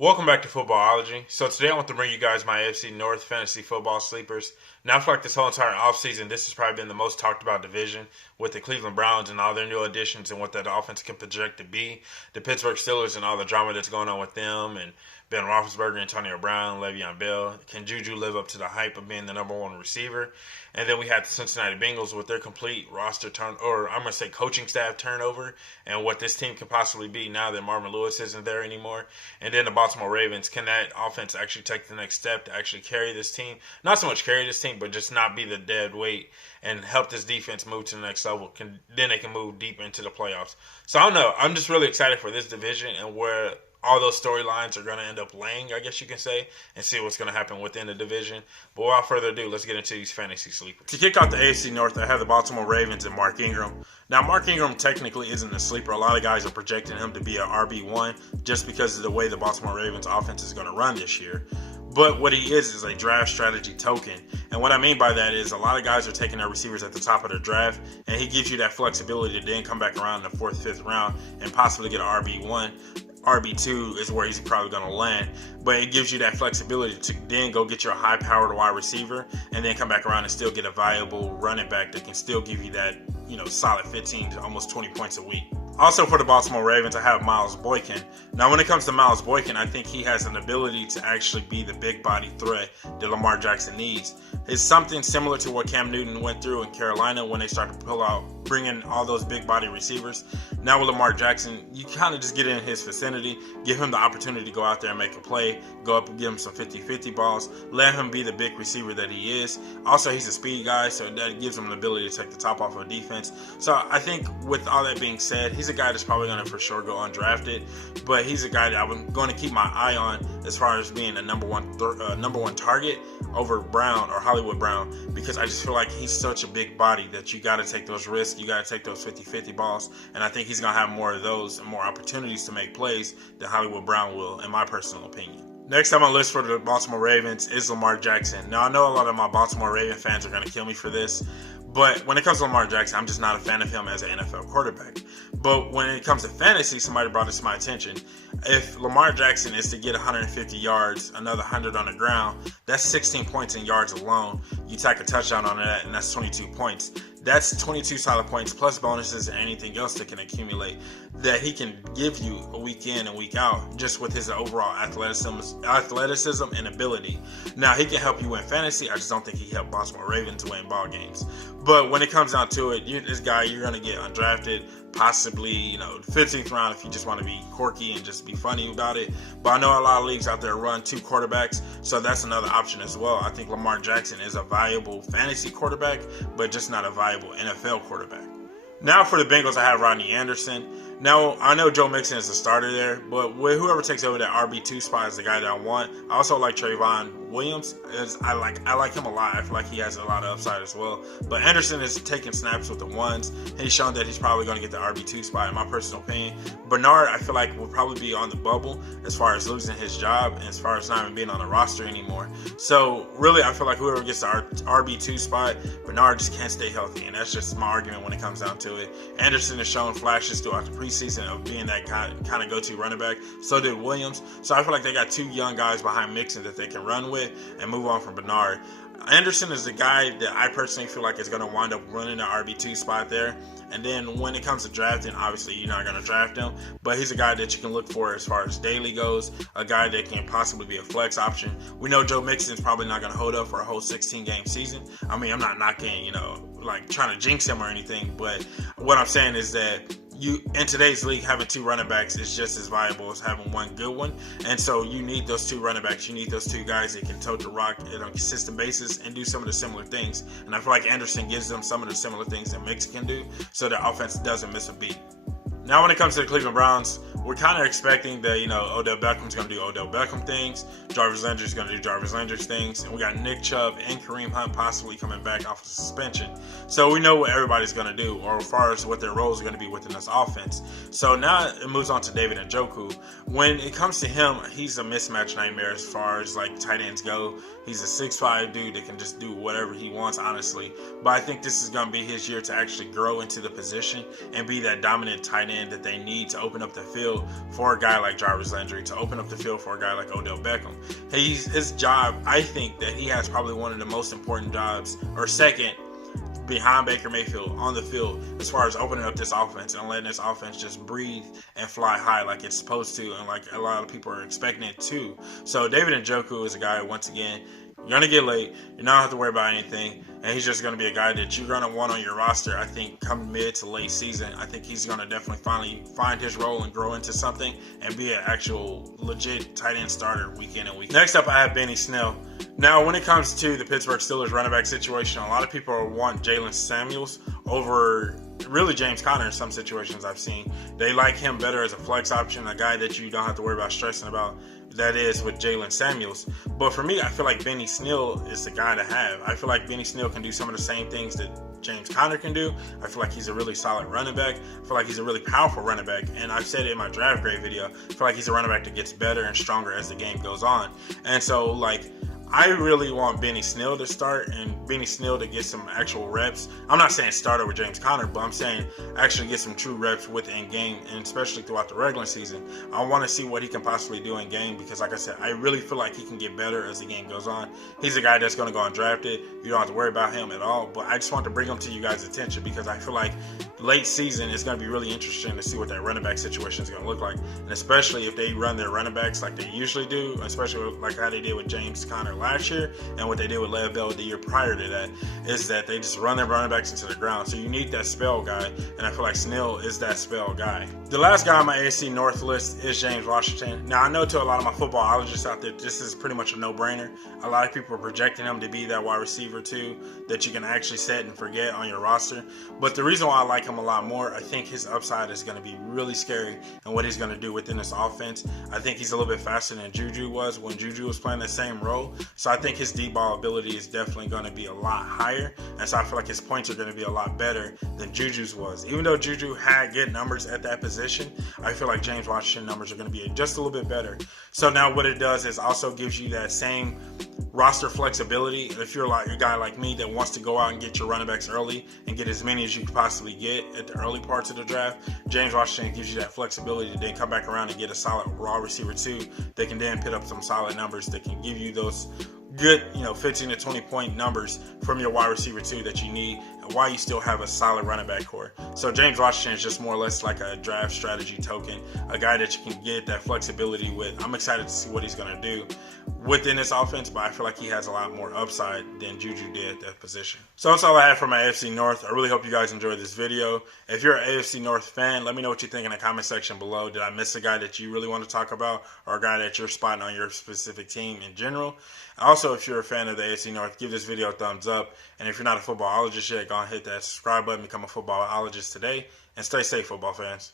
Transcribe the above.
Welcome back to Footballology. So today I want to bring you guys my AFC North fantasy football sleepers. Now for like this whole entire offseason, this has probably been the most talked about division with the Cleveland Browns and all their new additions and what that offense can project to be. The Pittsburgh Steelers and all the drama that's going on with them and Ben Roethlisberger, Antonio Brown, Le'Veon Bell. Can Juju live up to the hype of being the number one receiver? And then we had the Cincinnati Bengals with their complete roster or I'm going to say coaching staff turnover and what this team can possibly be now that Marvin Lewis isn't there anymore. And then the Baltimore Ravens, can that offense actually take the next step to actually carry this team? Not so much carry this team, but just not be the dead weight and help this defense move to the next level. Then they can move deep into the playoffs. So I don't know. I'm just really excited for this division and where all those storylines are going to end up laying, I guess you can say, and see what's going to happen within the division. But without further ado, let's get into these fantasy sleepers. To kick off the AFC North, I have the Baltimore Ravens and Mark Ingram. Now, Mark Ingram technically isn't a sleeper. A lot of guys are projecting him to be an RB1 just because of the way the Baltimore Ravens offense is going to run this year. But what he is a draft strategy token. And what I mean by that is a lot of guys are taking their receivers at the top of their draft, and he gives you that flexibility to then come back around in the 4th, 5th round and possibly get an RB1. RB2 is where he's probably going to land, but it gives you that flexibility to then go get your high-powered wide receiver and then come back around and still get a viable running back that can still give you that, solid 15 to almost 20 points a week. Also for the Baltimore Ravens, I have Myles Boykin. Now, when it comes to Myles Boykin, I think he has an ability to actually be the big body threat that Lamar Jackson needs. It's something similar to what Cam Newton went through in Carolina when they started to bring in all those big body receivers. Now with Lamar Jackson, you kind of just get in his vicinity, give him the opportunity to go out there and make a play, go up and give him some 50-50 balls, let him be the big receiver that he is. Also, he's a speed guy, so that gives him the ability to take the top off of a defense. So I think with all that being said, he's a guy that's probably going to for sure go undrafted, but he's a guy that I'm going to keep my eye on as far as being a number one target over Brown or Hollywood Brown, because I just feel like he's such a big body that you got to take those risks, you got to take those 50-50 balls, and I think he's going to have more of those and more opportunities to make plays than Hollywood Brown will, in my personal opinion. Next on my list for the Baltimore Ravens is Lamar Jackson. Now, I know a lot of my Baltimore Raven fans are going to kill me for this, but when it comes to Lamar Jackson, I'm just not a fan of him as an NFL quarterback. But when it comes to fantasy, somebody brought this to my attention. If Lamar Jackson is to get 150 yards, another 100 on the ground, that's 16 points in yards alone. You tack a touchdown on that, and that's 22 points. That's 22 solid points plus bonuses and anything else that can accumulate that he can give you a week in and week out just with his overall athleticism and ability. Now, he can help you win fantasy. I just don't think he helped Baltimore Ravens win ball games. But when it comes down to it, this guy, you're going to get undrafted, possibly, 15th round if you just want to be quirky and just be funny about it. But I know a lot of leagues out there run 2 quarterbacks, so that's another option as well. I think Lamar Jackson is a viable fantasy quarterback, but just not a viable NFL quarterback. Now for the Bengals, I have Rodney Anderson. Now, I know Joe Mixon is the starter there, but whoever takes over that RB2 spot is the guy that I want. I also like Trayvon Williams. I like him a lot. I feel like he has a lot of upside as well. But Anderson is taking snaps with the ones. He's shown that he's probably going to get the RB2 spot, in my personal opinion. Bernard, I feel like, will probably be on the bubble as far as losing his job and as far as not even being on the roster anymore. So, really, I feel like whoever gets the RB2 spot, Bernard just can't stay healthy. And that's just my argument when it comes down to it. Anderson has shown flashes throughout the preseason of being that kind of go-to running back. So did Williams. So I feel like they got 2 young guys behind Mixon that they can run with and move on from Bernard. Anderson is the guy that I personally feel like is going to wind up running the RB2 spot there. And then when it comes to drafting, obviously you're not going to draft him, but he's a guy that you can look for as far as daily goes, a guy that can possibly be a flex option. We know Joe Mixon's probably not going to hold up for a whole 16-game season. I mean, I'm not knocking, like trying to jinx him or anything, but what I'm saying is that in today's league, having 2 running backs is just as viable as having one good one. And so you need those 2 running backs. You need those 2 guys that can tote the rock on a consistent basis and do some of the similar things. And I feel like Anderson gives them some of the similar things that Mix can do, so their offense doesn't miss a beat. Now, when it comes to the Cleveland Browns, we're kind of expecting that, Odell Beckham's going to do Odell Beckham things. Jarvis Landry's going to do Jarvis Landry things. And we got Nick Chubb and Kareem Hunt possibly coming back off of suspension. So we know what everybody's going to do, or as far as what their roles are going to be within this offense. So now it moves on to David Njoku. When it comes to him, he's a mismatch nightmare as far as like tight ends go. He's a 6'5" dude that can just do whatever he wants, honestly. But I think this is going to be his year to actually grow into the position and be that dominant tight end end that they need to open up the field for a guy like Jarvis Landry, to open up the field for a guy like Odell Beckham. His job, I think that he has probably one of the most important jobs, or second, behind Baker Mayfield on the field, as far as opening up this offense and letting this offense just breathe and fly high like it's supposed to, and like a lot of people are expecting it to. So David Njoku is a guy, once again, you're going to get late, you don't have to worry about anything, and he's just going to be a guy that you're going to want on your roster, I think, come mid to late season. I think he's going to definitely finally find his role and grow into something and be an actual legit tight end starter week in and week out. Next up, I have Benny Snell. Now, when it comes to the Pittsburgh Steelers running back situation, a lot of people want Jalen Samuels over really James Conner in some situations I've seen. They like him better as a flex option, a guy that you don't have to worry about stressing about. That is with Jalen Samuels. But for me, I feel like Benny Snell is the guy to have. I feel like Benny Snell can do some of the same things that James Conner can do. I feel like he's a really solid running back. I feel like he's a really powerful running back. And I've said it in my draft grade video, I feel like he's a running back that gets better and stronger as the game goes on. And so, like, I really want Benny Snell to start and Benny Snell to get some actual reps. I'm not saying start over James Conner, but I'm saying actually get some true reps within game, and especially throughout the regular season. I want to see what he can possibly do in game because, like I said, I really feel like he can get better as the game goes on. He's a guy that's going to go undrafted. You don't have to worry about him at all, but I just want to bring him to you guys' attention because I feel like late season is going to be really interesting to see what that running back situation is going to look like, and especially if they run their running backs like they usually do, especially like how they did with James Conner last year and what they did with Lev Bell the year prior to that, is that they just run their running backs into the ground. So you need that spell guy, and I feel like Snell is that spell guy. The last guy on my AFC North list is James Washington. Now, I know to a lot of my footballologists out there, this is pretty much a no-brainer. A lot of people are projecting him to be that wide receiver too that you can actually set and forget on your roster. But the reason why I like him a lot more, I think his upside is going to be really scary and what he's going to do within this offense. I think he's a little bit faster than Juju was when Juju was playing the same role. So I think his deep ball ability is definitely going to be a lot higher. And so I feel like his points are going to be a lot better than Juju's was. Even though Juju had good numbers at that position, I feel like James Washington numbers are going to be just a little bit better. So now what it does is also gives you that same roster flexibility. If you're like a guy like me that wants to go out and get your running backs early and get as many as you could possibly get at the early parts of the draft, James Washington gives you that flexibility to then come back around and get a solid raw receiver too. They can then put up some solid numbers that can give you those good, 15 to 20 point numbers from your wide receiver too that you need, and while you still have a solid running back core. So James Washington is just more or less like a draft strategy token, a guy that you can get that flexibility with. I'm excited to see what he's going to do within this offense, but I feel like he has a lot more upside than Juju did at that position. So that's all I have for my AFC North. I really hope you guys enjoyed this video. If you're an AFC North fan, let me know what you think in the comment section below. Did I miss a guy that you really want to talk about, or a guy that you're spotting on your specific team in general? Also, if you're a fan of the AFC North, give this video a thumbs up. And if you're not a footballologist yet, go and hit that subscribe button, become a footballologist today, and stay safe, football fans.